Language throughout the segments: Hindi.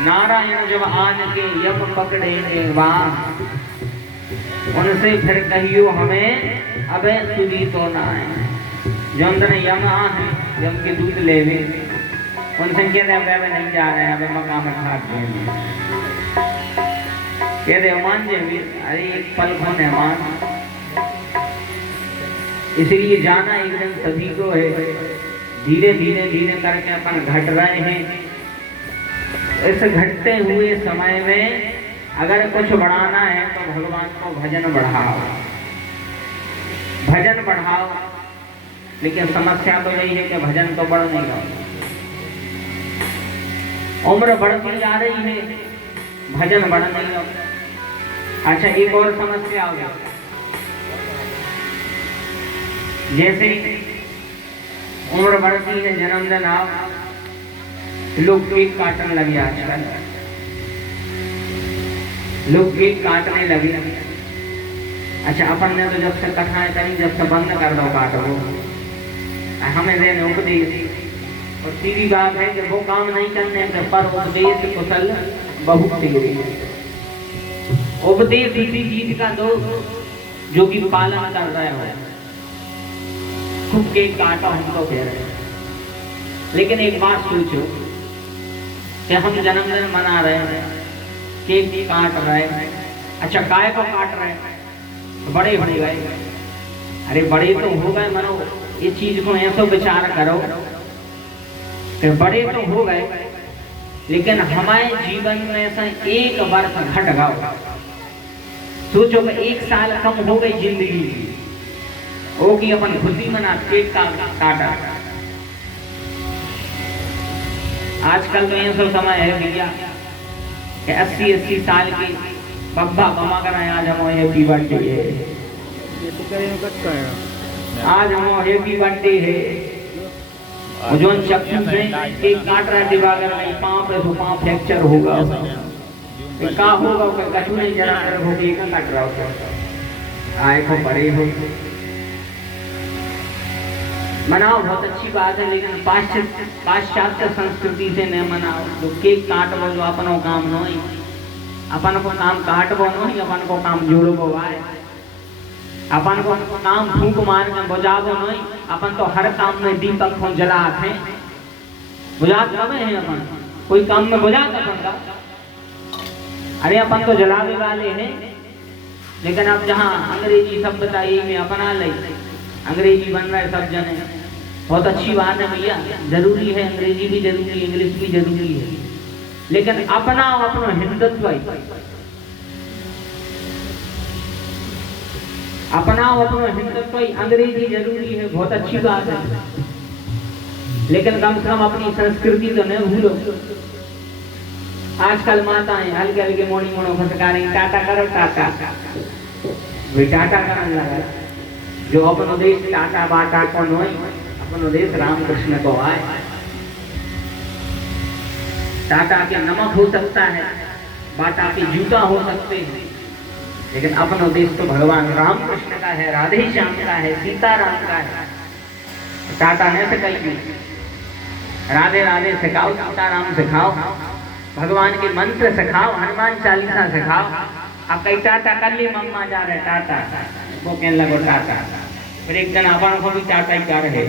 नारायण जब आन के यम पकड़ेंगे वहां, उनसे फिर कहियो हमें अबे सुधी तो ना है। जो अंदर यम है, यम के दूध लेवे, उनसे कहते हैं अब नहीं जा रहे हैं, अब मकाम ठाक देंगे। कहते मान जे अरे एक पल को मेहमान, इसलिए जाना एक दिन सभी को है। धीरे धीरे धीरे करके अपन घट रहे हैं। इस घटते हुए समय में अगर कुछ बढ़ाना है तो भगवान को भजन बढ़ाओ, भजन बढ़ाओ। लेकिन समस्या तो यही है कि भजन तो बढ़ नहीं रहा, उम्र बढ़ती जा रही है, भजन बढ़ नहीं रहा। अच्छा, एक और समस्या हो गई, जैसे उम्र बढ़ती है, जन्मदिन आओ, लोग केक काटने लगे। आजकल लोग केक काटने लगे। अच्छा, अपन ने तो जब से कथाएं करी, जब से बंद कर दो काटो, हमें देने उपदेश। और सीधी बात है कि वो काम नहीं करने के पर उपदेश कुशल बहुत तेरे। उपदेश इसी चीज का दो जो कि पालन कर रहे हो। खूब केक काटा हम तो कह रहे हैं, लेकिन एक बात सोचो कि हम जन्मदिन मना रहे हैं, केक काट रहे हैं। अच्छा, काय को काट रहे हैं? बड़े हो गए। अरे बड़े तो हो गए, मनो ये चीज को ऐसा विचार करो कि बड़े तो हो गए, लेकिन हमारे जीवन में से एक वर्ष घट गया। सोचो कि एक साल कम हो गई जिंदगी, वो की अपन खुशी मना केक का काटा। आजकल तो ऐसा समय है भैया कि 80-80 साल की बब्बा कमा कर आए, आज हम हैप्पी बर्थडे है, आज हम हैप्पी बर्थडे है। जो चक्कू से केक काट रहा है, दिवागर नहीं, पाँव पे तो पाँव फ्रैक्चर होगा, क्या होगा, कछु नहीं जरा कर हो केक काट रहा हो। आए को बड़े हो, मनाओ, बहुत अच्छी बात है, लेकिन पाश्चात्य संस्कृति से न मनाओ। जो केक काटबो, जो अपनो काम नहीं, अपन को काम काटबो नहीं, अपन को काम जोड़बो आए, अपन को काम फूंक मार के बुझाबो नहीं। अपन तो हर काम में दीपक को जलाते हैं, बुझाते कब हैं अपन? कोई काम में बुझाते अपन का? अरे अपन तो जलावे वाले हैं। लेकिन अब जहाँ अंग्रेजी सभ्यता यही में अपना ले, अंग्रेजी बन रहा है सब जने, बहुत अच्छी बात है भैया, जरूरी है, अंग्रेजी भी जरूरी है, इंग्लिश भी जरूरी है, लेकिन अपना अपना हिंदुत्व, अपना अपना हिंदुत्व, अंग्रेजी जरूरी है, बहुत अच्छी बात है, लेकिन कम से कम अपनी संस्कृति तो नहीं भूलो। आजकल माताएं हल्के हल्के मोड़ी मोड़ो फटका रही, टाटा करो टाटा, वे टाटा करने लगा। जो अपनो देश टाटा बाटा को नहीं, अपनो देश रामकृष्ण को आए। टाटा के नमक हो सकता है, बाटा के जूता हो सकते हैं, लेकिन अपनो देश तो भगवान रामकृष्ण का है, राधे श्याम का है, सीताराम का है। टाटा ने सिखाई, राधे राधे सिखाओ, सीताराम सिखाओ, भगवान के मंत्र सिखाओ, हनुमान चालीसा सिखाओ। अब कई टाटा कर ली, मम्मा जा रहे टाटा, वो कहने लगो टाटा, फिर एक दिन अपन को भी टाटा ही कर रहे।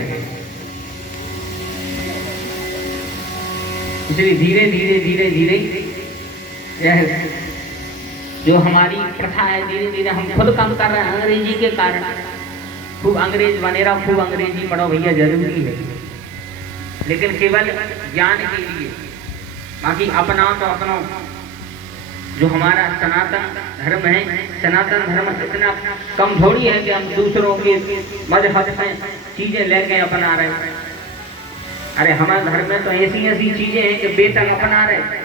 इसलिए धीरे धीरे धीरे धीरे यह जो हमारी प्रथा है, धीरे धीरे हम खुद कम कर रहे हैं अंग्रेजी के कारण। खूब अंग्रेज बने रहो, खूब अंग्रेजी पढ़ो भैया, जरूरी है, लेकिन केवल ज्ञान के लिए। बाकी अपना तो अपना जो हमारा सनातन धर्म है, सनातन धर्म इतना कमजोरी है कि हम दूसरों के मजहब में चीजें लेके अपना रहे हैं। अरे हमारे धर्म में तो ऐसी ऐसी चीजें हैं कि बेतक अपना रहे,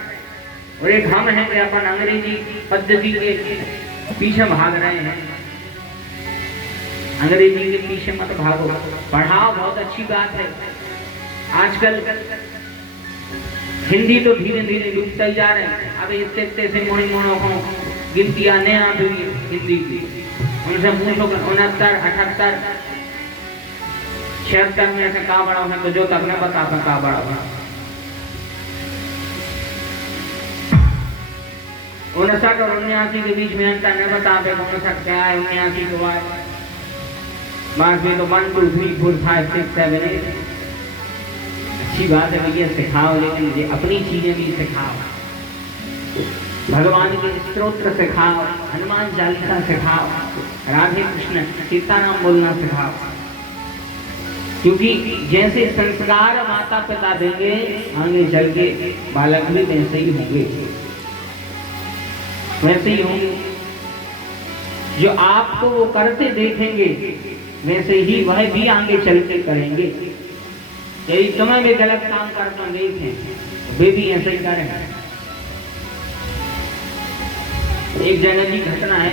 और एक हम हैं कि अपन अंग्रेजी पद्धति के पीछे भाग रहे हैं। अंग्रेजी के पीछे मत भागो, पढ़ाओ, बहुत अच्छी बात है। आजकल हिंदी तो धीरे धीरे लुप्त जा रहे हैं। अब इतने से मोड़ी मोड़ों को गिनतियां नहीं आती हिंदी की, उनसे पूछो 69, 78, 76 में से कहाँ बड़ा है, तो जो तक न बता सका बड़ा। 59 और 79 के बीच में अंतर न बता पे 59 क्या है 79 को है बाकी तो 1 2 3 4 5 6 7 8 अच्छी बात है भैया सिखाओ, लेकिन अपनी चीजें भी सिखाओ, भगवान के स्तोत्र सिखाओ, हनुमान चालीसा सिखाओ, राधे कृष्ण सीताराम बोलना सिखाओ, क्योंकि जैसे संस्कार माता पिता देंगे आगे चल के बालक भी वैसे ही होंगे, वैसे ही होंगे। जो आपको वो करते देखेंगे वैसे ही वह भी आगे चल के करेंगे। यदि तुम्हें भी गलत काम करना देखें वे भी ऐसे ही करें। एक जगह की घटना है,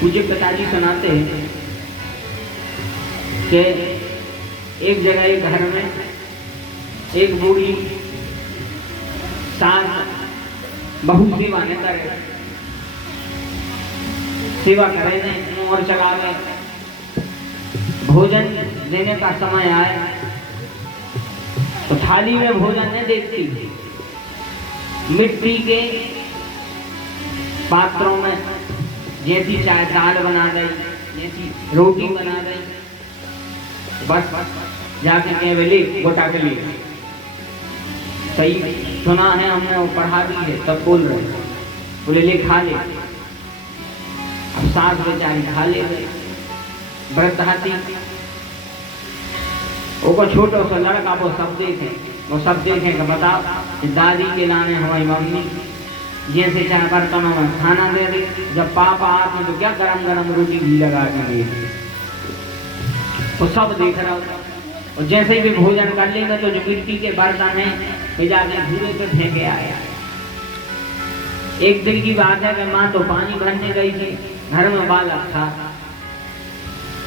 पूज्य पिताजी सुनाते हैं कि एक जगह एक घर में एक बूढ़ी सास बहू सेवा न करे, सेवा करें और चलावे, भोजन देने का समय आए तो थाली में भोजन नहीं देखती, मिट्टी के पात्रों में जैसी चाहे दाल बना गई, जैसी रोटी बना गई, बस जाके केवली गोटा के लिए सही सुना है हमने, वो पढ़ा भी है, तब बोल रहे बोले ले खा ले। अब सास बेचारी खा ले गए, व्रत हाथी वो छोटो सा लड़का वो सब देखे कि बताओ दादी के लाने हमारी मम्मी जैसे चाहे बर्तनों में खाना दे दे, जब पापा आते तो क्या गरम गरम रोटी घी लगा के दे, तो सब देख रहा होता। और जैसे ही भी भोजन कर लेंगे तो जो मिट्टी के बर्तन है वे जाके धूरे पे फेंके आया। एक दिन की बात है कि माँ तो पानी भरने गई थी, घर में बालक था,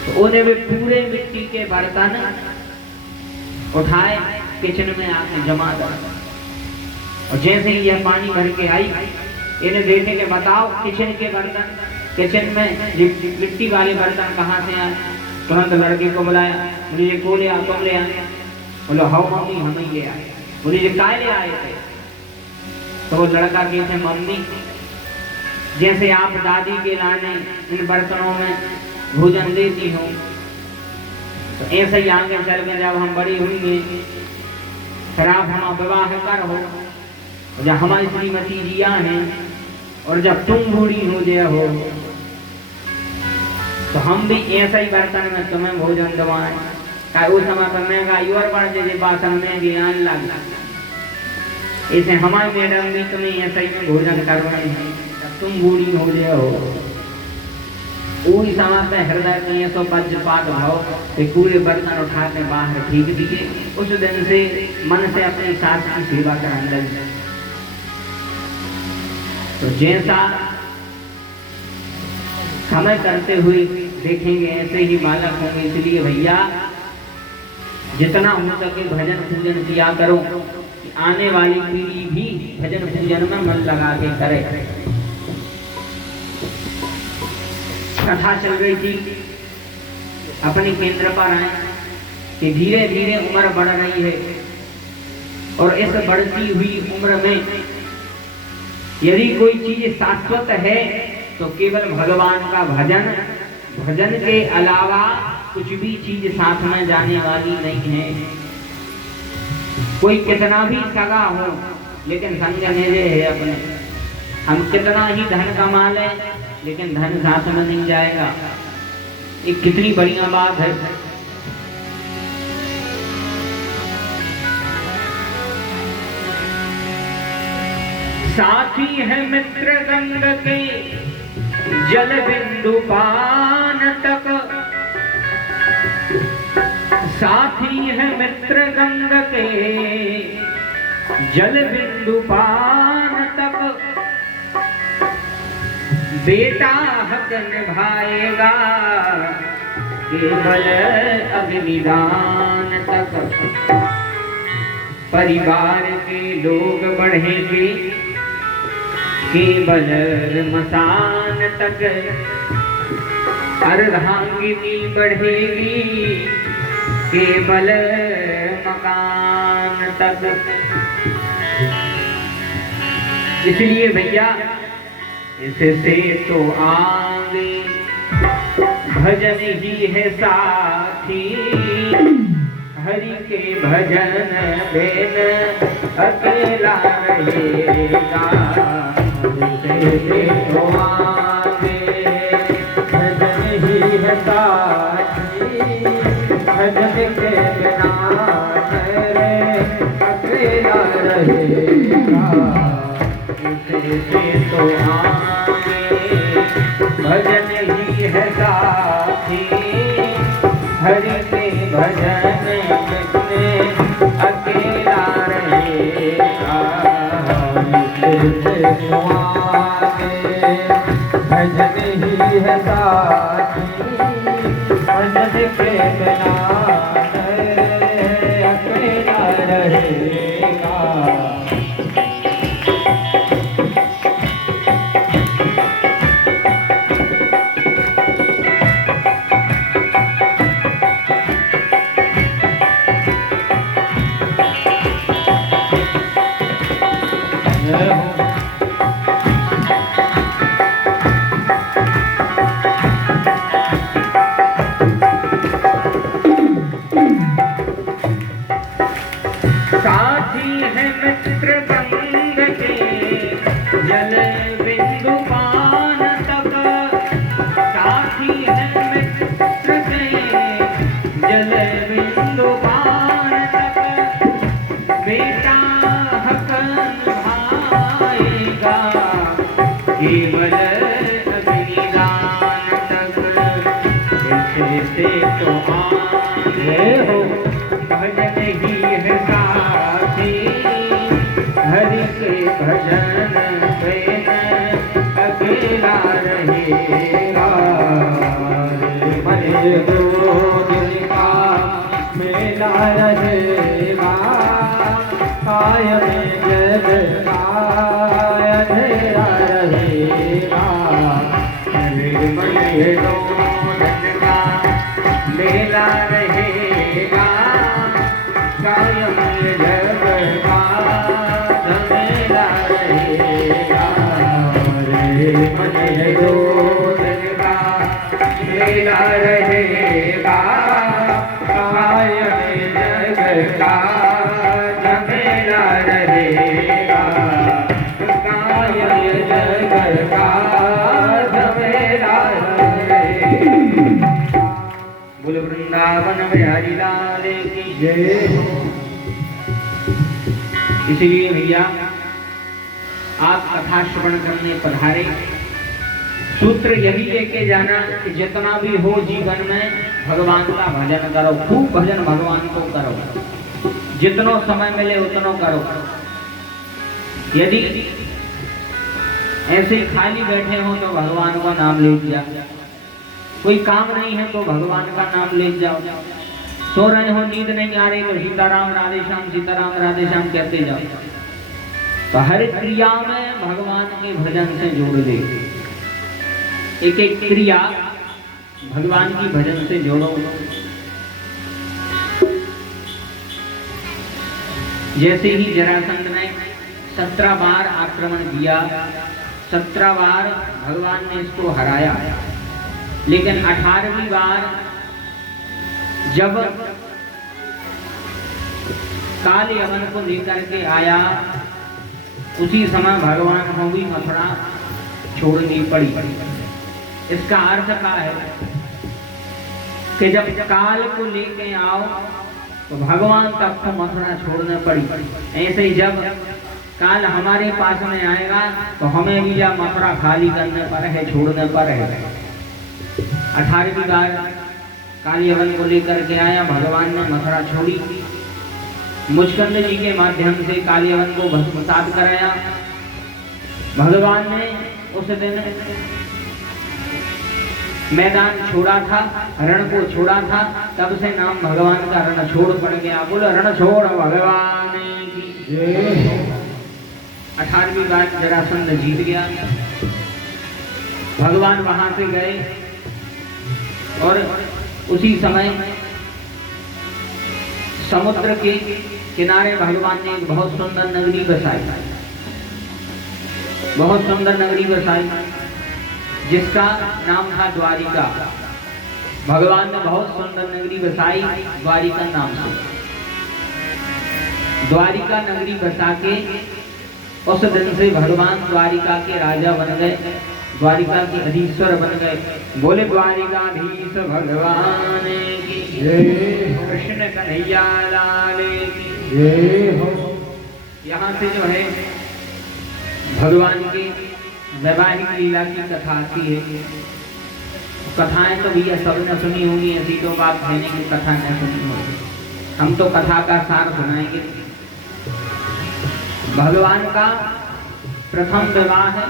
तो उन्हें भी पूरे मिट्टी के बर्तन उठाए किचन में आके जमा कर, और जैसे ही यह पानी भर के आई इन्हें देखे के बताओ किचन के बर्तन, किचन में मिट्टी वाले बर्तन कहाँ से आए। तुरंत लड़के को बुलाया, बोले ये को ले आ, तुम ले आए, बोलो हाँ मम्मी हम ही ले आए, बोले ये काय ले आए थे। तो वो लड़का कहते मम्मी जैसे आप दादी के लाने इन बर्तनों में भोजन देती हो, तो ऐसे ही आगे चल के जब हम बड़ी होंगे फिर आप हम विवाह कर हो, जब हमारी श्रीमती जिया हैं और जब तुम बूढ़ी हो गया हो तो हम भी ऐसा ही बर्तन में तुम्हें भोजन दवाएं। उस समय पर महंगाई और बढ़ जाए, बासन में ज्ञान लग इसे हमारे मैडम भी तुम्हें ऐसा ही भोजन कर रहे हैं, जब तुम बूढ़ी हो गया हो। उस समय पे हृदय में ये सब वज्रपात भाव कि पूरे बर्तन उठा के बाहर फेंक दिए। उस दिन से मन से अपनी सास की सेवा करने लगे। तो जैसा समय करते हुए देखेंगे ऐसे ही बालक होंगे। इसलिए भैया जितना हो सके भजन पूजन किया करो, आने वाली पीढ़ी भी भजन पूजन में मन लगा के करे। कथा चल रही थी अपने केंद्र पर आए कि धीरे धीरे उम्र बढ़ रही है और इस बढ़ती हुई उम्र में यदि कोई चीज शाश्वत है तो केवल भगवान का भजन, भजन के अलावा कुछ भी चीज साथ में जाने वाली नहीं है। कोई कितना भी सगा हो लेकिन संग मेरे है अपने, हम कितना ही धन कमा लें लेकिन धन साथ में नहीं जाएगा। ये कितनी बढ़िया बात है। साथी है मित्र गंग के जल बिंदु पान तक, साथी है मित्र गंग के जल बिंदु पान तक, बेटा हक निभाएगा केवल अग्निदान तक, परिवार के लोग बढ़ेंगे केवल मसान तक, अर्धांगिनी बढ़ेगी केवल मकान तक। इसलिए भैया इससे तो आगे भजन ही है साथी, हरि के भजन बिन अकेला रहेगा। इससे तो आगे भजन ही है साथी, भजन के बिना अकेला रहेगा। इससे तो आगे भजन ही है साथी, हरि के भजन में अकेला रहेगा। इससे तो आगे भजन ही है साथी, भजन के बिना अकेला रहेगा। साथी है मित्र गंग के जल बिंदु पान तक, साथी है मित्र के जल बिंदु पान तक, बेटा हक निभाएगा केवल अग्निदान तक। इससे तो आगे हो भजन ही है साथी, हरि के भजन बिन अकेला रहेगा। मन दो दिल का मेला रहेगा, कायम जग का अंधेरा रहेगा। मन दो दिल का मेला रहेगा, कायम जग का झमेला रहेगा। मन दो दिन का मेला रहेगा, कायम जग का झमेला रहेगा। कायम जग का झमेला रहेगा। बोलो वृंदावन बिहारी लाल की जय हो। इसलिए भैया आप कथा श्रवण करने पधारे, सूत्र यही लेके जाना कि जितना भी हो जीवन में भगवान का भजन करो, खूब भजन भगवान को करो, जितनो समय मिले उतनो करो। यदि ऐसे खाली बैठे हो तो भगवान का नाम ले जाओ, कोई काम नहीं है तो भगवान का नाम ले जाओ, सो रहे हो नींद नहीं आ रही तो सीताराम राधे श्याम सीताराम राधे श्याम कहते जाओ। तो हर क्रिया में भगवान के भजन से जोड़ दे, एक एक क्रिया भगवान की भजन से जोड़ो। जैसे ही जरासंध ने 17 बार आक्रमण किया, 17 बार भगवान ने इसको हराया, लेकिन 18वीं बार जब काल यवन को लेकर के आया, उसी समय भगवान को भी मथुरा छोड़नी पड़ी। इसका अर्थ क्या है कि जब काल को लेके आओ तो भगवान तक को मथुरा छोड़ने पड़ी। ऐसे ही जब काल हमारे पास में आएगा तो हमें भी या मथुरा खाली करने पर है, छोड़ने पर है। 18वीं बार काल यवन को लेकर के आया, भगवान ने मथुरा छोड़ी। मुचकंद जी के माध्यम से काल यवन को भस्मसात कराया। भगवान ने उस दिन मैदान छोड़ा था, रण को छोड़ा था, तब से नाम भगवान का रणछोड़ पड़ गया। बोलो रणछोड़ भगवान की जय। 18वीं बार जरासंध जीत गया। भगवान वहां से गए और उसी समय समुद्र के किनारे भगवान ने एक बहुत सुंदर नगरी बसाई। बहुत सुंदर नगरी बसाई जिसका नाम था द्वारिका। भगवान ने बहुत सुंदर नगरी बसाई द्वारिका नाम से। द्वारिका नगरी बसा के उस दिन से भगवान द्वारिका के राजा बन गए, द्वारिका के अधीश्वर बन गए। बोले द्वारिकाधीश भगवान की जय, कृष्ण कन्हैया लाल की जय हो। यहाँ से जो है भगवान की वैवाहिक लीला की कथा आती है। कथाएं तो भैया सबने सुनी होंगी, ऐसी तो बात है नहीं कि कथा न सुनी होगी। हम तो कथा का सार सुनाएंगे। भगवान का प्रथम विवाह है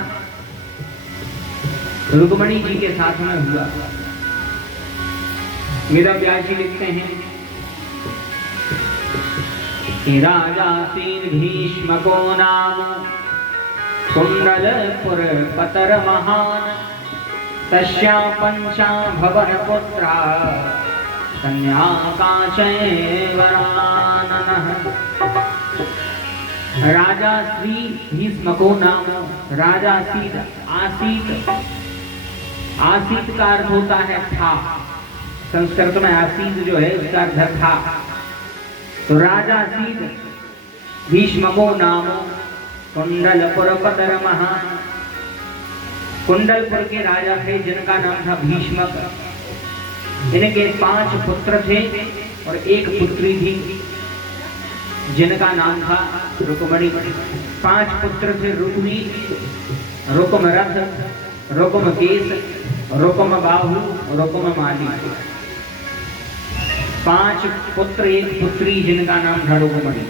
रुक्मणी जी के साथ में हुआ। मेरा व्यास जी लिखते हैं कि राजा सीन भीष्म को नाम कुंडलपुर पतर महान, तस्या पंचा भवन पुत्रा कन्या काचय वराननः। राजा श्री भीष्म को नाम, राजा सीत आसीत, आसीत का अर्थ होता है था। संस्कृत में आसीत जो है उसका अर्थ था। तो राजा सीत भीष्म को नाम कुंडलपुर पतर महान। कुंडलपुर के राजा थे जिनका नाम था भीष्मक। इनके 5 पुत्र थे और 1 पुत्री थी जिनका नाम था रुक्मणी। 5 पुत्र थे रुक्मी, रुक्म रथ, रुक्म केश, रुक्म बाहु, रुक्म माली। 5 पुत्र 1 पुत्री जिनका नाम था रुक्मणी।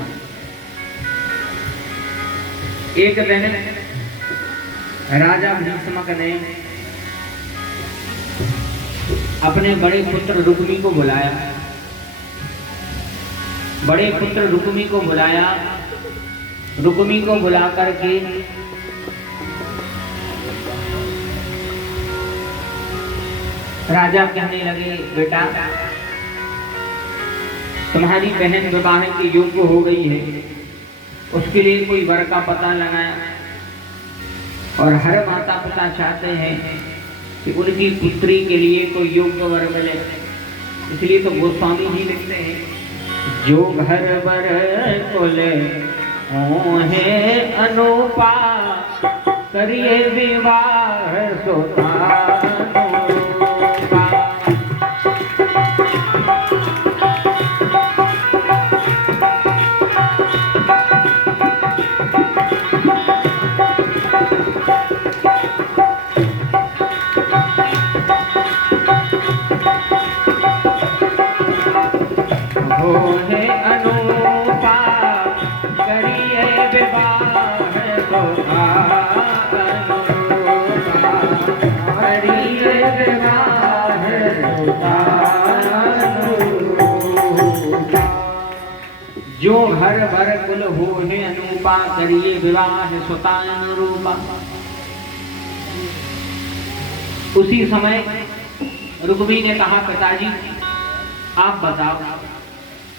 एक दिन राजा भीष्मक ने अपने बड़े पुत्र रुक्मी को बुलाया। बड़े पुत्र रुक्मी को बुलाया। रुक्मी को बुला करके राजा कहने लगे, बेटा तुम्हारी बहन विवाह के योग्य हो गई है, उसके लिए कोई वर का पता लगाया। और हर माता पिता चाहते हैं कि उनकी पुत्री के लिए कोई योग्य वर मिले। इसलिए तो गोस्वामी जी लिखते हैं, जो घर वर कुल है अनुपा, करिए विवाह सोता। जो घर भर कुल हो है अनुपा, करिए विवाह सुतानुरूपा। उसी समय रुक्मी ने कहा, पिताजी आप बताओ,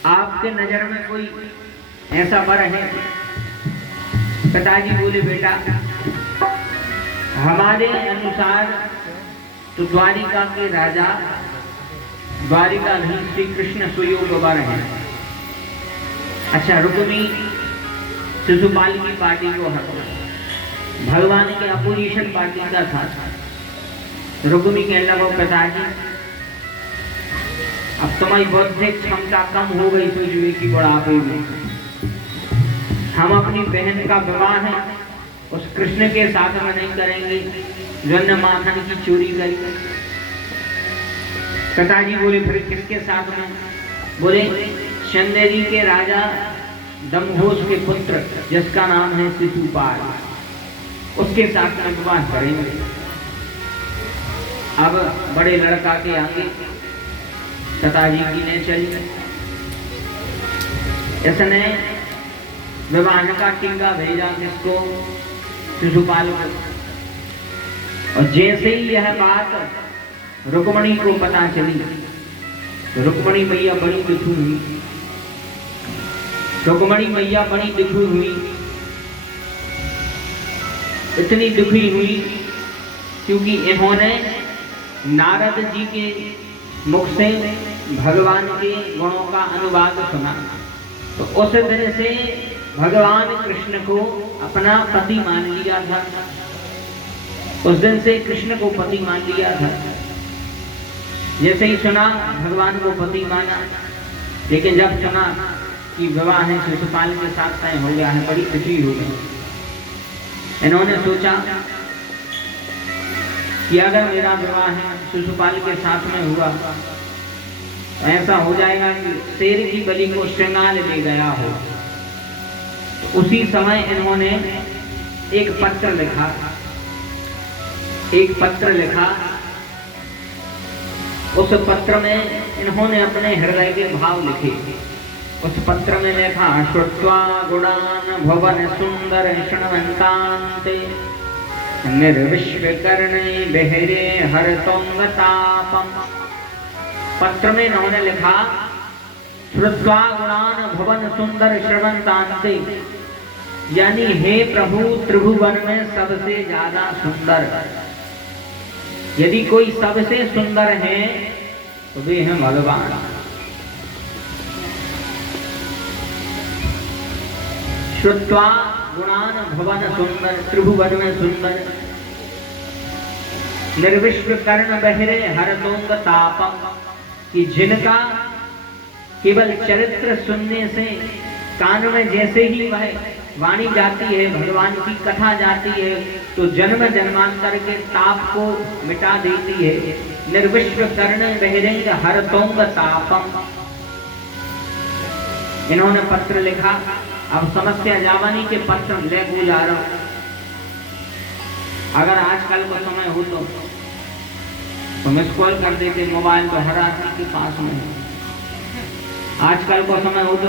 आपके नजर में कोई ऐसा वर है? पिताजी बोले, बेटा हमारे अनुसार तो द्वारिका के राजा द्वारिकाधीश श्री कृष्ण सुयोग वर हैं। अच्छा, रुक्मी शिशुपाल की पार्टी को हटा, भगवान के अपोजिशन पार्टी का था। रुक्मी कहने लगा, पिताजी अब तुम्हारी बौद्धिक क्षमता कम हो गई, सोचने की बुढ़ापे में हम अपनी बहन का विवाह है उस कृष्ण के साथ में नहीं करेंगे जो माखन की चोरी करी। पिताजी बोले, फिर किसके साथ में? बोले, चंदेरी के राजा दमघोष के पुत्र जिसका नाम है शिशुपाल, उसके साथ में विवाह करेंगे। अब बड़े लड़का के आगे पिताजी की ने चली। इसने विवाह का टीका भेजा किसको? शिशुपाल को। और जैसे ही यह बात रुक्मणी को पता चली तो रुक्मणी मैया बड़ी दुखी हुई। रुक्मणी मैया बड़ी दुखी हुई इतनी दुखी हुई क्योंकि इन्होंने नारद जी के मुख से भगवान के गुणों का अनुवाद सुना। तो उस दिन से भगवान कृष्ण को अपना पति मान लिया था। उस दिन से कृष्ण को पति मान लिया था। जैसे ही सुना भगवान को पति माना, लेकिन जब सुना कि विवाह है शिशुपाल के साथ तय हो गया है, बड़ी खुशी हो गई। इन्होंने सोचा कि अगर मेरा विवाह है शिशुपाल के साथ में हुआ तो ऐसा हो जाएगा कि शेर की बलि को श्रृंगार ले गया हो। तो उसी समय इन्होंने एक पत्र लिखा। उस पत्र में इन्होंने अपने हृदय के भाव लिखे। उस पत्र में लिखा, श्रुत्वा गुणान भवन सुंदर शृण्वन्तान्ते निर्विश्वकर्णे बहिरे हरतोंगतापम। पत्र में इन्होंने लिखा, श्रुत्वा गुणान भवन सुंदर शृण्वन्तान्ते, यानी हे प्रभु त्रिभुवन में सबसे ज्यादा सुंदर, यदि कोई सबसे सुंदर है तो वे हैं भगवान। श्रुत्वा गुणान भवन सुंदर, त्रिभुवन में सुंदर, निर्विश्व कर्ण बहिरे हरतोंग तापम, कि जिनका केवल चरित्र सुनने से कान में जैसे ही वह वाणी जाती है, भगवान की कथा जाती है, तो जन्म जन्मांतर के ताप को मिटा देती है। निर्विश्व कर्ण बहिरे हरतोंग तापम। इन्होंने पत्र लिखा। अब समस्या जावानी के पत्र ले गुजारो। अगर आजकल को समय हो तो मिस कॉल कर देते, मोबाइल तो हर आदमी के पास में है। आजकल को समय हो तो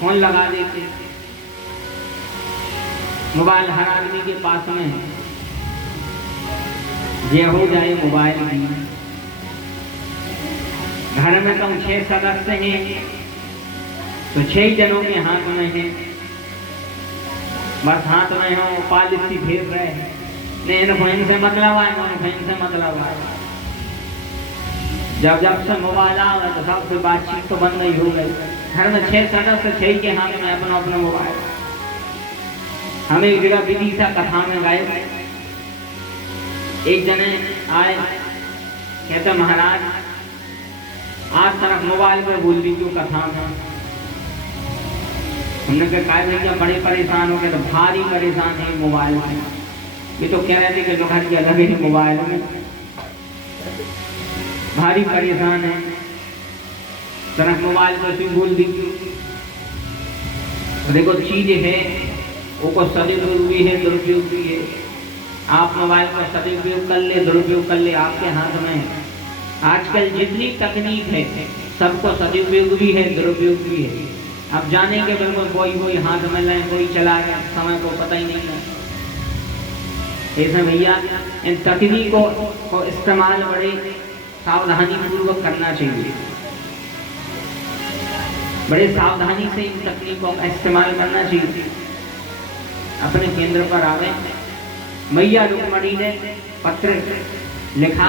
फोन लगा देते, मोबाइल हर आदमी के पास में है। ये हो जाए मोबाइल भी। घर में कम 6 सदस्य हैं तो 6 जनों के हाथ में है, बस हाथ में हो पॉलिसी भेज रहे हैं, इनको इनसे मतलब आए, उनको इनसे मतलब आए। जब से मोबाइल आया तो सबसे बातचीत तो बंद ही हो गई। घर में 6 सदस्य, 6 के हाथ में अपना अपना मोबाइल। हम एक जगह विदिशा कथा में गए, एक जने आए, कहते महाराज आज तरफ मोबाइल पे बोल दीजिए कथा में। हमने कहा भैया बड़े परेशान हो गए, तो भारी परेशान है मोबाइल में। ये तो कह रहे थे कि घर के अलग ही मोबाइल में भारी परेशान है, तरफ मोबाइल पर भी बोल दीजिए। देखो चीज है वो सदुपयोग भी है दुरुपयोग भी है। आप मोबाइल का सदुपयोग कर ले, दुरुपयोग कर ले, आपके हाथ में है। आजकल जितनी तकनीक है सबको सदुपयोग भी है दुरुपयोग भी है। अब जाने के बिल्कुल कोई हाथ में लाए, कोई चला गया, समय को पता ही नहीं है। ऐसे भैया इन तकनीकों को इस्तेमाल बड़े सावधानी पूर्वक करना चाहिए। बड़े सावधानी से इन तकनीकों का इस्तेमाल करना चाहिए। अपने केंद्र पर आवे। मैया रुक्मणी ने पत्र लिखा,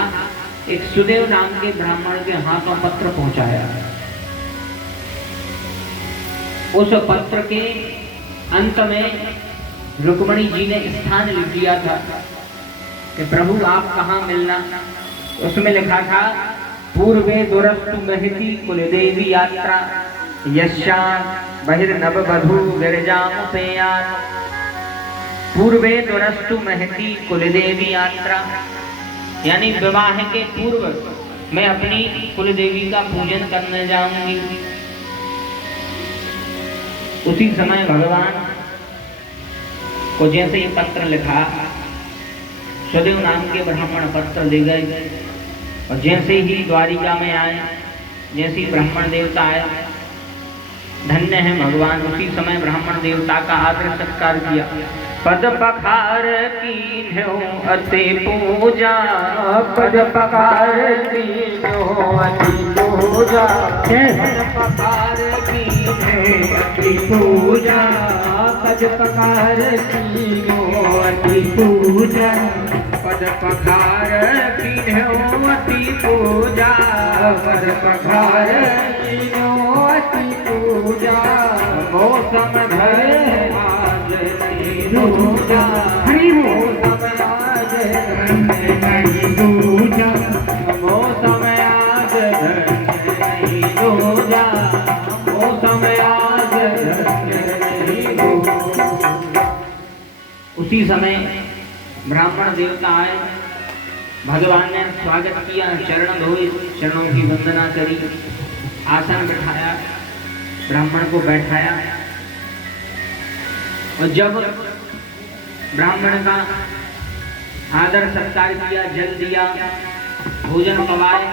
एक सुदेव नाम के ब्राह्मण के हाथों पत्र पहुंचाया। उस पत्र के अंत में रुक्मणी जी ने स्थान लिख दिया था कि प्रभु आप कहाँ मिलना। उसमें लिखा था, पूर्वे दुरस्तु महती कुलदेवी यात्रा यस्या बहिर्नव वधू गिरजामुपेयात्। पूर्वे दुरस्तु महती कुलदेवी यात्रा, यानी विवाह के पूर्व मैं अपनी कुलदेवी का पूजन करने जाऊंगी। उसी समय भगवान को जैसे ही पत्र लिखा, सुदेव नाम के ब्राह्मण पत्र ले गए और जैसे ही द्वारिका में आए, जैसे ही ब्राह्मण देवता आया, धन्य है भगवान। उसी समय ब्राह्मण देवता का आदर सत्कार किया। पद पखार कीन्ह्यो अति पूजा, पद पखार कीन्ह्यो अति पूजा, पद पखार कीन्ह्यो अति पूजा, पद पखार कीन्ह्यो अति पूजा, पद पखार कीन्ह्यो अति पूजा, पद पखार कीन्ह्यो अति पूजा, मौसम धरे दूजा, हरि मौसम आज धन्य नहीं दूजा, मौसम आज धन्य नहीं दूजा, मौसम आज धन्य नहीं दूजा। उसी समय ब्राह्मण देवता आए, भगवान ने स्वागत किया, चरण धोए, चरणों की वंदना करी, आसन बिठाया, ब्राह्मण को बैठाया और जब ब्राह्मण का आदर सत्कार किया, जल दिया, भोजन करवाए,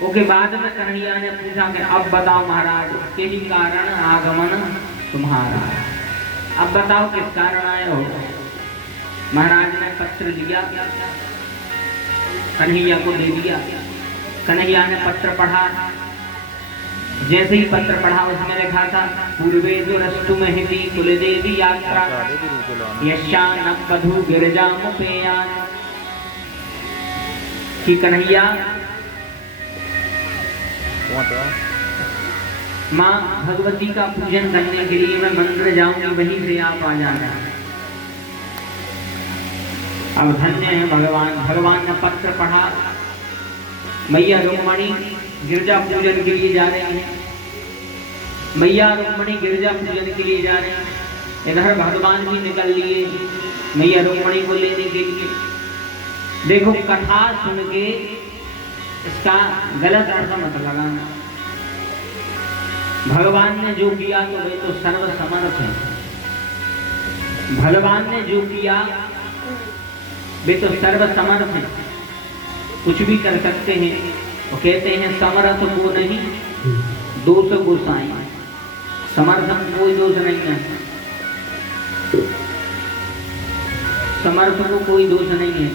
उसके बाद में कन्हैया ने पूछा कि अब बताओ महाराज, किस कारण आगमन तुम्हारा, अब बताओ किस कारण आए हो। महाराज ने पत्र लिया, कन्हैया को दे दिया। कन्हैया ने पत्र पढ़ा, जैसे ही पत्र पढ़ा उसमें लिखा था पूर्वे जो रस्तु में हिंदी कुलदेवी यात्रा यशान कधु गिरजा मुपेयान, कि कन्हैया माँ भगवती का पूजन करने के लिए मैं मंदिर जाऊंगी, वहीं से आप आ जाना। अब धन्य है भगवान, भगवान ने पत्र पढ़ा, मैया रुक्मणी गिरजा पूजन के लिए जा रही है, मैया रुक्मणी गिरजा पूजन के लिए जा रहे हैं। इधर भगवान भी निकल लिए मैया रुक्मणी को लेने के लिए। देखो कथा सुन के इसका गलत अर्थ मत लगाना। भगवान ने जो किया तो वे तो सर्वसमर्थ है, भगवान ने जो किया वे तो सर्वसमर्थ है, कुछ भी कर सकते हैं। वो कहते हैं समर्थ को नहीं दोष गोसाई, समर्थ में कोई दोष नहीं है, समर्थ को कोई दोष नहीं है।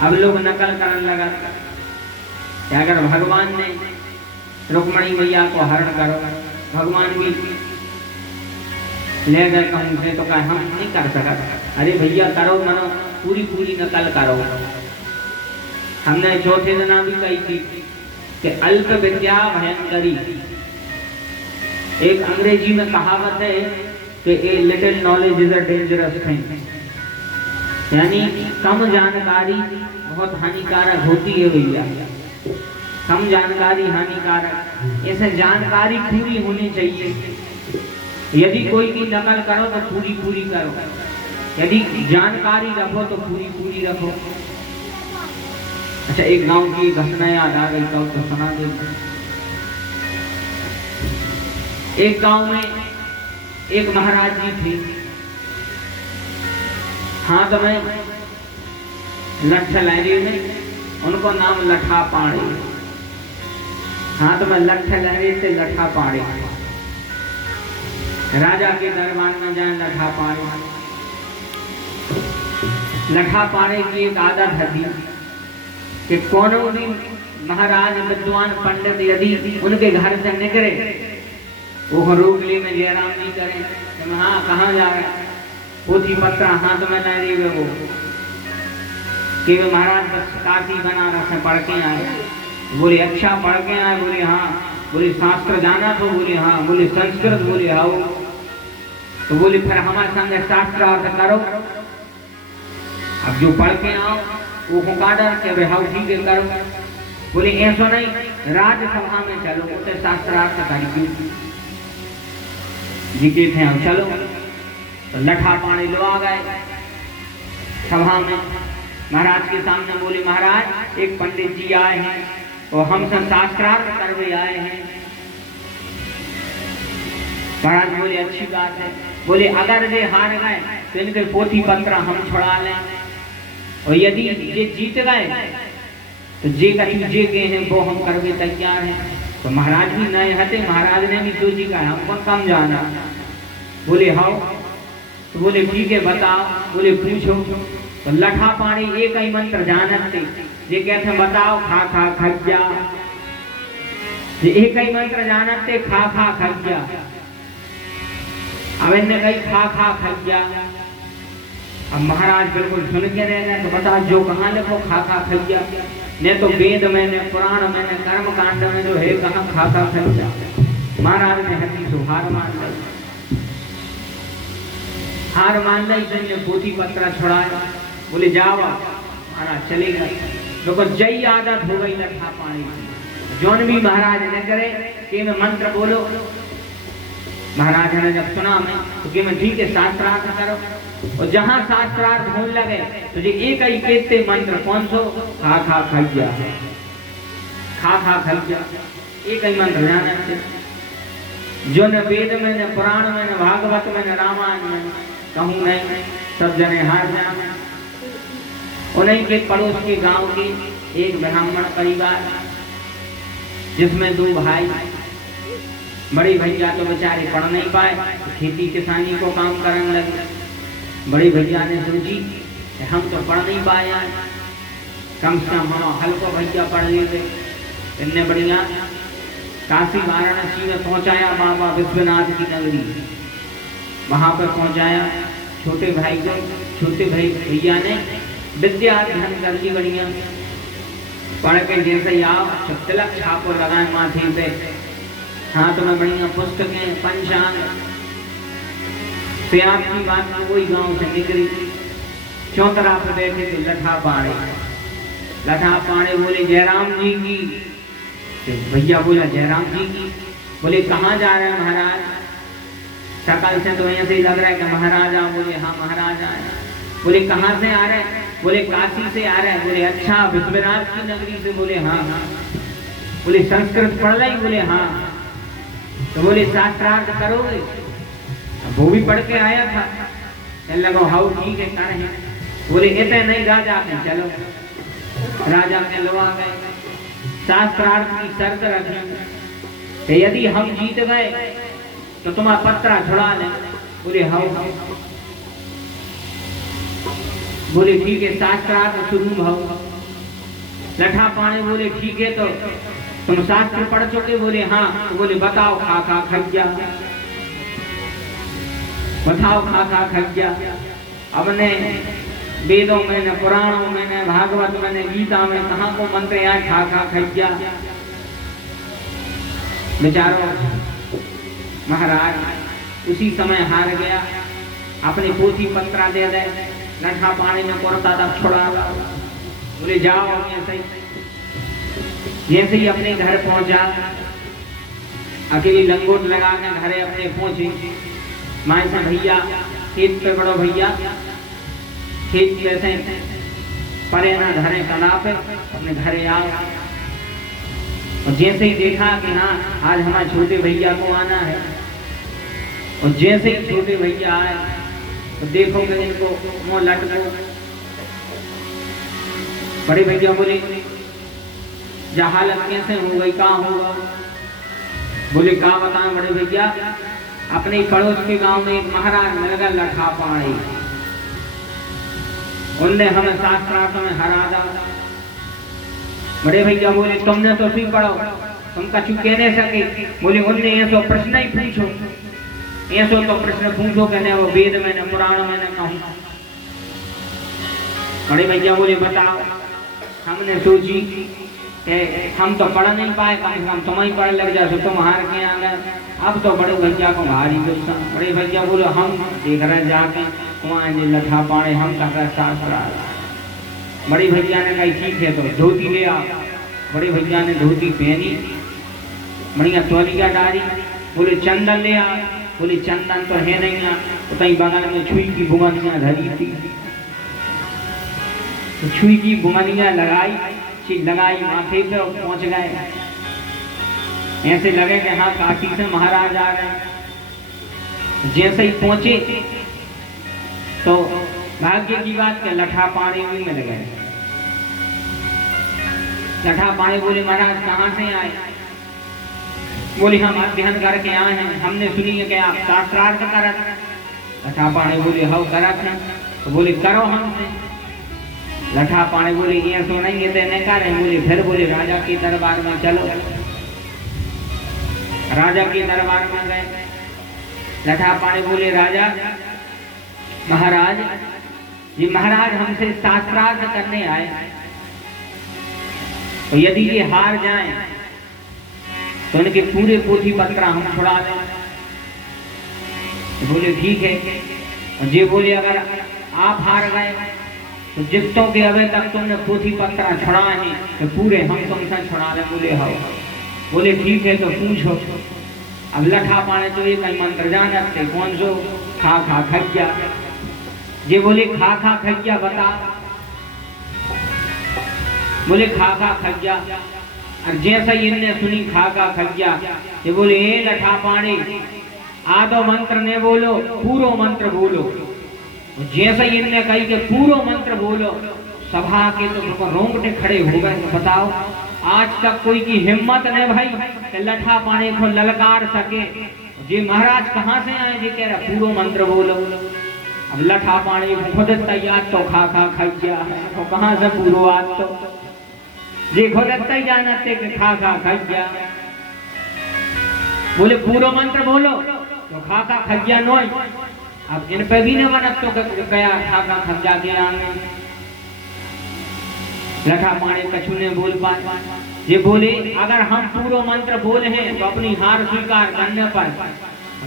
अब लोग नकल करने लगा कि अगर भगवान ने रुक्मणी मैया को हरण करो, भगवान भी ले गए कहूँ से तो कहा हम नहीं कर सका। अरे भैया करो, मनो पूरी पूरी नकल करो। हमने चौथे दिन भी कही थी कि अल्प विद्या भयंकरी। एक अंग्रेजी में कहावत है कि a little knowledge is a dangerous thing, यानी कम जानकारी बहुत हानिकारक होती है भैया, कम जानकारी हानिकारक। ऐसे जानकारी पूरी होनी चाहिए। यदि कोई की नकल करो तो पूरी पूरी करो, यदि जानकारी रखो तो पूरी पूरी रखो। अच्छा, एक गांव की घटना याद आ गई तो सुना दे। एक गांव में एक महाराज जी थे, हाथ में लठ लहरी में, उनको नाम लठा पाड़े, हाथ में लठ लहरी से लठा पाड़े। राजा के दरबार में जाए लठा पाड़े। लठा पाड़े की एक आदत थी कि कोनो भी महाराज विद्वान पंडित यदि उनके घर से निकले वो रोक ले में जयराम नहीं करें। हाँ, कहाँ जा रहे, पोथी पत्र हाथ में ले लिए वो कि वे महाराज बस काशी बनारस में पढ़ के आए। बोले अच्छा पढ़ के आए? बोले हाँ। बोले शास्त्र जाना तो? बोले हाँ। बोले संस्कृत? बोले हाँ। तो बोले फिर हमारे संग शास्त्र अर्थ करो। अब जो पढ़ के आओ वो काडर के बेहाउ ठीक है करो। बोले ऐसा नहीं, राज्यसभा में चलो, उसे शास्त्रार्थ करेंगे जी के थे हम, चलो। तो लठा पानी लो आ गए सभा में, महाराज के सामने। बोले महाराज एक पंडित जी आए हैं और हमसे शास्त्रार्थ करवे आए हैं। महाराज बोले अच्छी बात है। बोले अगर वे हार गए तो इनके पोथी पत्र हम छुड़ा लें, और यदि ये जीत गए तो जे गए हैं वो हम करवे तैयार हैं। तो महाराज भी नए हटे, महाराज ने भी सोची का हमको कम जाना। बोले हाँ। तो बोले ठीक है बताओ। बोले पूछो। तो लठा पानी एक ही मंत्र जानत थे। ये कहते बताओ खा खा खज्जा। ये एक ही मंत्र जानत थे खा खा खज्जा। अब इनने कही खा खा खज्जा। अब महाराज बिल्कुल सुन के रह गए। तो बता जो कहाँ लिखो खा खा खज्जा। ने तो वेद में ने पुराण में ने कर्म कांड में जो है कहाँ खा खा खज्जा। महाराज ने हड्डी सो हार मान ली। हार मान ली तो पोथी पत्रा छुड़ाया। बोले जाओ महाराज चले गए। देखो जय आदत हो गई लठा पानी की। जौन भी महाराज ने करे कि मैं मंत्र बोलो। महाराज ने जब सुना मैं तो कि मैं ठीक है शास्त्रार्थ करो। और जहां शास्त्रार्थ होने लगे तो ये एक ही कहते मंत्र कौन सो खा खा खज्जा। खा खा खज्जा एक ही मंत्र जाना थे। जो न वेद में न पुराण में न भागवत में न रामायण में कहूँ नहीं सब जने हार जाए। उन्हीं के पड़ोस के गांव के एक ब्राह्मण परिवार जिसमें दो भाई। बड़े भैया तो बेचारे पढ़ नहीं पाए, खेती किसानी को काम करने लगे। बड़े भैया ने सोची हम तो पढ़ नहीं पाए, कम से कम हम हल्को भैया पढ़ लेते। इतने बढ़िया काशी वाराणसी में पहुंचाया बाबा विश्वनाथ की नगरी। वहां पर पहुंचाया छोटे भाई को। छोटे भाई भैया ने विद्या अध्ययन कर ली बढ़िया। पढ़ के जैसे ही आओ तिलक छापो लगाए माथे पे, हाथ में बढ़िया पुस्तकें पंचांग। प्यार की बात में वही गांव से निकली। चौतरा पर बैठे थे लठा पाड़े। लठा पाड़े बोले जयराम जी की। तो भैया बोला जयराम जी की। बोले कहाँ जा रहे हैं महाराज? शकल से तो ऐसे ही लग रहा है कि महाराजा। बोले हाँ महाराजा है। बोले कहाँ से आ रहे हैं? बोले काशी से आ रहे हैं। बोले अच्छा विश्वनाथ की नगरी से? बोले हाँ हाँ। बोले संस्कृत पढ़ रही? बोले हाँ। तो बोले शास्त्रार्थ करोगे? वो भी पढ़ के आया था। कहने लगा हाउ ठीक है कर हैं। बोले इतने नहीं राजा के चलो। राजा के लो आ गए। शास्त्रार्थ की शर्त रखी यदि हम जीत गए तो तुम्हारा पत्रा छुड़ा ले। बोले हाउ। बोले ठीक है शास्त्रार्थ शुरू भाव। लठा पानी बोले ठीक है तो तुम शास्त्र पढ़ चुके? बोले हाँ। तो बोले बताओ खा खा खज्जा। बताओ खा खा खज्जा। अब ने वेदों में न पुराणों में न भागवत में न गीता में कहाँ को मंत्र आए खा खा खज्जा। बेचारो महाराज उसी समय हार गया। अपनी पोथी पत्रा दे दे। लठा पानी में कोरता था छोड़ा। बोले जाओ। जैसे ही अपने घर पहुंचा अकेली लंगोट लगा के घरे अपने पहुंचे। माँ से भैया खेत पे बड़ो भैया खेत कैसे परे ना घरे तालाब पे अपने घरे आओ। और जैसे ही देखा कि हाँ आज हमारे छोटे भैया को आना है। और जैसे ही छोटे भैया आए तो देखोगे इनको मुँह लटको। बड़े भैया बोले जा हालत कैसे हो गई कहाँ होगा? बोले कहा बताएं बड़े भैया। अपने पड़ोस के गांव में एक महाराज मिल गया लठा पाड़ी। उनने हमें शास्त्रार्थ में हरा दा। बड़े भैया बोले तुमने तो सी पढ़ो तुम कछु कह नहीं सके। बोले उनने ऐसो प्रश्न ही पूछो। ऐसो तो प्रश्न पूछो कहने वो वेद में न पुराण में न कहूँ। बड़े भैया बोले बताओ। हमने सोची हम तो पढ़ नहीं पाए, कम से कम तुम ही पढ़ लग जाओ तुम हार के आ गए। अब तो बड़े भैया को भारी गुस्सा। बड़े भैया बोलो हम देख रहे जाके वहाँ लठा पाड़े हम का शास्त्र। बड़े भैया ने कहा ठीक है तो धोती ले आओ। बड़े भैया ने धोती पहनी बढ़िया तौलिया डाली। बोले चंदन ले आओ। बोले चंदन तो है नहीं यहाँ। तो कहीं बगल में छुई की बुमनियाँ धरी थी। तो छुई की बुमनियाँ लगाई लगाई माथे पे और पहुंच गए। ऐसे लगे कि हाँ काशी से महाराज आ गए। जैसे ही पहुंचे तो भाग्य की बात के लठा पानी में मिल गए। लठा पानी बोले महाराज कहाँ से आए? बोले हम अध्ययन करके आए हैं। हमने सुनी है कि आप शास्त्रार्थ करत। लठा पाणी बोले हाउ करा था, तो बोले करो हमसे। लठा पाणी बोले ये तो नहीं ये नहीं करे, बोले फिर बोले राजा के दरबार में चलो। राजा के दरबार में गए। लठा पाणी बोले राजा महाराज ये महाराज हमसे शास्त्रार्थ करने आए, तो यदि ये हार जाएं तो उनके पूरे पोथी पत्र हम छुड़ा दें। तो बोले ठीक है। और ये बोले अगर आप हार गए तो जितों के अभी तक तुमने पोथी पत्र छुड़ाए हैं तो पूरे हम तुमसे छुड़ा दें। बोले हाँ। बोले ठीक है तो पूछो। अब लठा पाणी तो ये कई मंत्र जान रखते, कौन सो? खा खा खज्जा। ये बोले खा खा खज्जा बता। बोले खा खा खज्जा। और जैसा इनने सुनी खा खा खज्जा, ये बोले ए लठा पाणी आधो मंत्र ने बोलो, पूरो मंत्र बोलो। जैसा इनने कही कि पूरो मंत्र बोलो, सभा के तो रोंगटे खड़े हो गए। बताओ आज तक कोई की हिम्मत नहीं भाई कि लठा पाणी को ललकार सके। जी महाराज कहाँ से आए? जी कह रहा पूरो मंत्र बोलो। अब लठा पाणी खुद तैयार तो खा खा खज्जा, तो कहाँ से पूरो आज तो जी खुद तैयार नते कि खा खा खज्जा। बोले पूरो मंत्र बोलो तो खा खा खज्जा नोई। अब इन पे भी न बनत तो गया खा खा खज्जा के आने। लठा पाणी कछु ने बोल पाए। ये बोले अगर हम पूरो मंत्र बोले हैं तो अपनी हार स्वीकार करने पर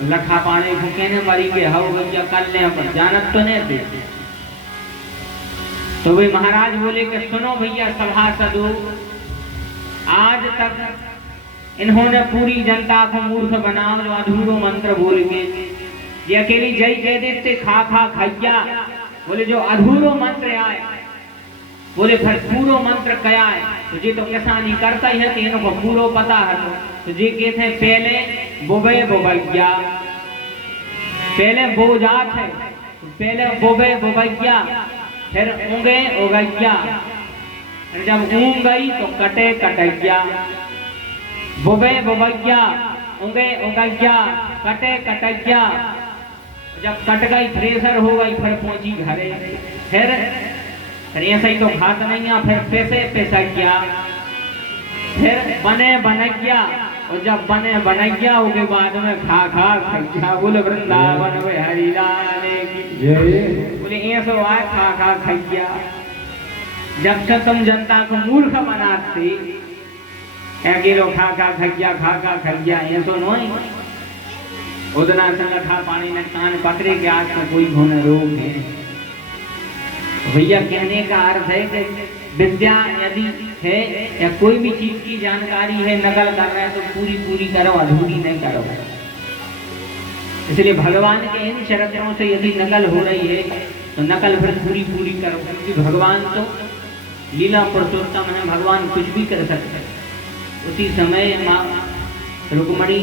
लठा पाणी को कहने वाली के हाउ भैया कर ले पर जानत तो नहीं दे। तो वे महाराज बोले कि सुनो भैया सभासदों, आज तक इन्होंने पूरी जनता को मूर्ख बना जो अधूरो मंत्र बोल के ये अकेली जय कह देते खा खा खज्जा। बोले जो अधूरो मंत्र आए, बोले फिर पूरो मंत्र क्या है? तो जी तो किसानी करता ही है, इनको पूरो पता है। तो जी कहते हैं पहले बोबे बोबैया, पहले बोजात है, पहले बोबे बोबैया, फिर ऊँगे उगैया, जब ऊँग गई तो कटे कटैया। बोबे बोबैया, ऊँगे उगैया, कटे कटैया। जब कट गई प्रेशर हो गई फिर पहुंची घरे। फिर ऐसा ही तो खात नहीं है, फिर पैसे पैसा, फिर बने बनैया। और जब बने बनैया उसके बाद में खा खा खैया। बोले वृंदावन में हरि लाल की। बोले ऐसा आए खा खा खैया। जब तक तुम जनता को मूर्ख बनाते क्या लोग खा खा खैया खा खा खैया ऐसा नहीं। उदना से लठा पाणी ने कान पकड़े के आस में कोई होने रोक है। भैया कहने का अर्थ है कि विद्या यदि है या कोई भी चीज की जानकारी है नकल कर रहा है तो पूरी पूरी करो, अधूरी नहीं करो। इसलिए भगवान के इन चरित्रों से यदि नकल हो रही है तो नकल फिर पूरी पूरी करो, क्योंकि भगवान तो लीला पुरुषोत्तम है, भगवान कुछ भी कर सकते हैं। उसी समय माँ रुक्मणी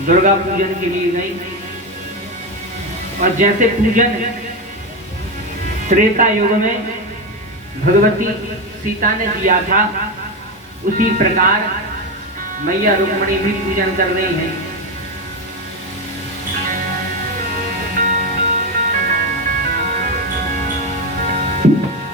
दुर्गा पूजन के लिए गई और जैसे पूजन त्रेता युग में भगवती सीता ने किया था उसी प्रकार मैया रुक्मणी भी पूजन कर रही हैं।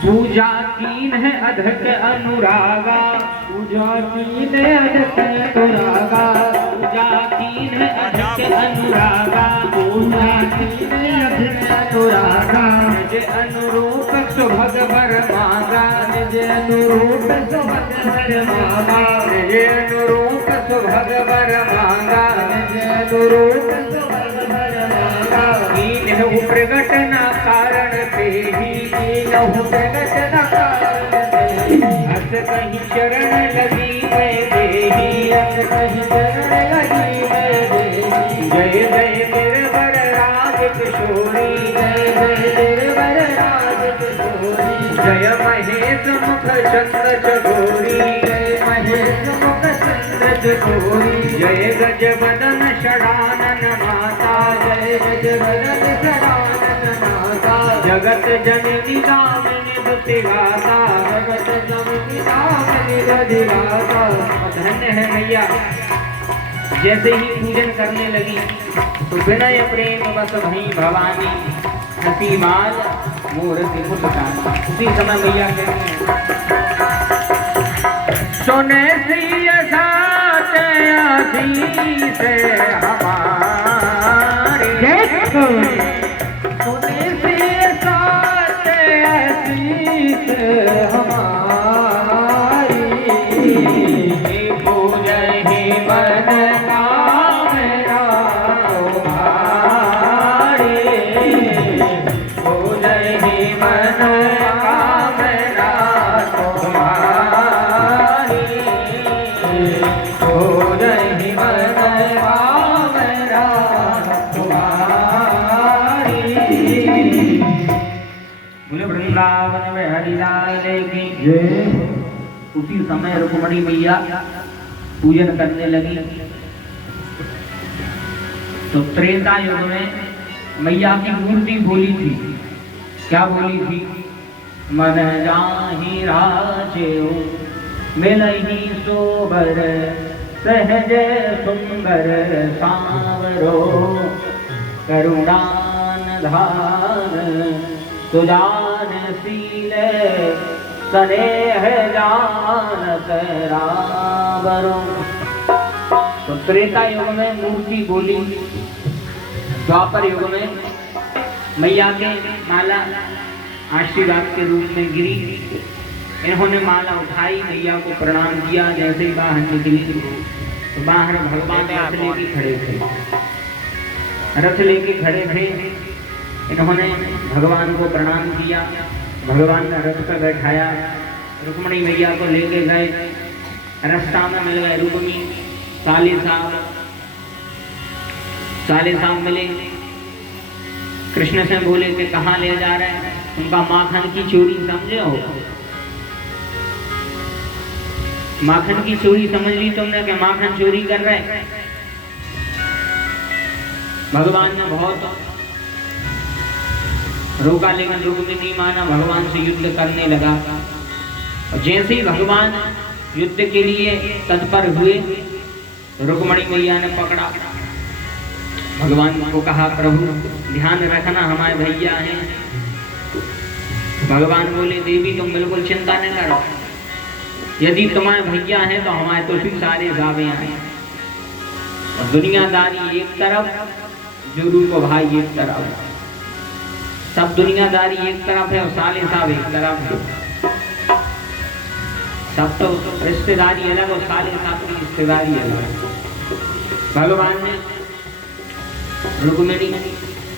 पूजा कीन है अधक अनुरागा, पूजा कीन है अधक अनुरागा, पूजा कीन है अधक अनुरागा, पूजा कीन है अधक अनुरागा। निज अनुरूप सुभग वर मांगा, निज अनुरूप सुभग वर मांगा, निज अनुरूप सुभग वर मांगा, निज अनुरूप सुभग वर मांगा। कीन्हु प्रगट न कारण ते ही, कीन्हु प्रगट न कारण ते ही। हस कहीं चरण लगी मैं देही, हस कहीं चरण लगी मैं देही। जय जय गिरवर राज किशोरी, जय जय गिरवर राज किशोरी। जय महेश मुख चंद्र चकोरी, जय महेश मुख चंद्र चकोरी। जय गज बदन षडानन माता, जय गज बदन षडानन माता। जगत जननी दामिनी दुति गाता, जगत जननी दामिनी दुति गाता। धन्य है मैया, जैसे ही पूजन करने लगी तो विनय प्रेम बस भई भवानी। हसी बाल मूर्ति मुस्कान। उसी समय मैया कहती है सोने सी साथ आशीष हमारी, सोने सी साथ आशीष हमारी, पूजहि मन कामना तुम्हारी, पूजहि मन कामना तुम्हारी, पूजहि मन कामना तुम्हारी। बोले वृंदावन में हरिलाल की जय। उसी समय रुक्मणी मैया पूजन करने लगी। तो त्रेता युग में मैया की मूर्ति बोली थी। क्या बोली थी? मन जाहि राजेऊ मिलहि सोबर, सहज सुंदर सांवरो, करुणान धान सुजान शील, स्नेह जानत रावरो। तो त्रेता युग में मूर्ति बोली, द्वापर युग में मैया के माला आशीर्वाद के रूप में गिरी। इन्होंने माला उठाई, मैया को प्रणाम किया। जैसे ही बाहर निकली तो बाहर भगवान रथ लेके खड़े थे। रथ लेके खड़े थे, इन्होंने भगवान को प्रणाम किया। भगवान ने रथ पर बैठाया, रुक्मणी मैया को लेके गए। रास्ता में मिल गए रुक्मी, साले साहब मिले। कृष्ण से बोले कि कहाँ ले जा रहे हैं? उनका माखन की चोरी समझे हो? माखन की चोरी समझ ली तुमने कि माखन चोरी कर रहे? भगवान ने बहुत रोका, लेकिन रुक्मी नहीं माना, भगवान से युद्ध करने लगा। और जैसे ही भगवान युद्ध के लिए तत्पर हुए, रुक्मणी मैया ने पकड़ा। भगवान को कहा प्रभु ध्यान रखना, हमारे भैया हैं। भगवान बोले देवी तुम बिल्कुल चिंता न करो, यदि तुम्हारे भैया हैं तो हमारे तो भी सारे गावे हैं। और दुनियादारी एक तरफ, जुरू को भाई एक तरफ, सब दुनियादारी एक तरफ है और साले साहब एक तरफ है। सब तो रिश्तेदारी अलग और साले साहब की रिश्तेदारी अलग। भगवान ने रुक्मिणी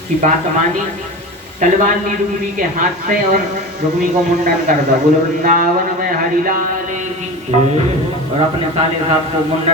की बात मानी, तलवार ली रुक्मी के हाथ से और रुक्मी को मुंडन कर दो। बोलो वृंदावन में हरिलाल की। और अपने साले साहब को मुंडन